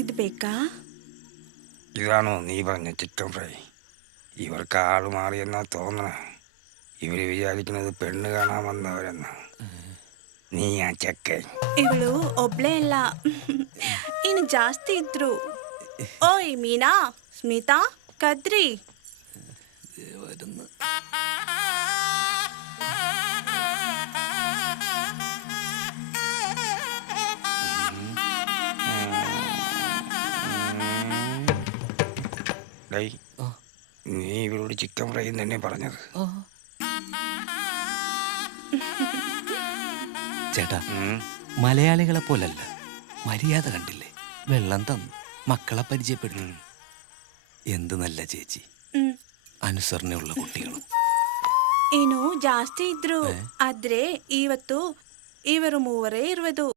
ഇത് ಬೇಕಾ? ഇതാണോ നീ പറഞ്ഞ ചിക്കൻ ഫ്രൈ? ഇവർക്ക് ആള് മാറിയെന്നാ തോന്നണേ. ഇവര് വിചാരിക്കുന്നത് പെണ്ണ് കാണാൻ വന്നവരെന്ന്. നീ ആ ചെക്കൻ. ಇವಳು ಒಬ್ಳೇ ಅಲ್ಲ, ಇನ್ನು ಜಾಸ್ತಿ ಇದ್ರು. ಓಯ್ ಮೀನಾ, ಸ್ಮಿತಾ, ಕದ್ರಿ. ഡേയ്, നീ ഇവരോട് ചിക്കൻ ഫ്രൈ എന്ന് തന്നെ പറഞ്ഞത്. ചേട്ടാ, മലയാളികളെ പോലല്ല, മര്യാദ കണ്ടില്ലേ? വെള്ളം തന്നു, മക്കളെ പരിചയപ്പെടുന്നു. എന്ത് നല്ല ചേച്ചി, അനുസരണയുള്ള കുട്ടികളും. ಇನ್ನು ಜಾಸ್ತಿ ಇದ್ರು, ಆದ್ರೆ ಇವತ್ತು ಇವರು ಮೂವರೇ ಇರುವುದು.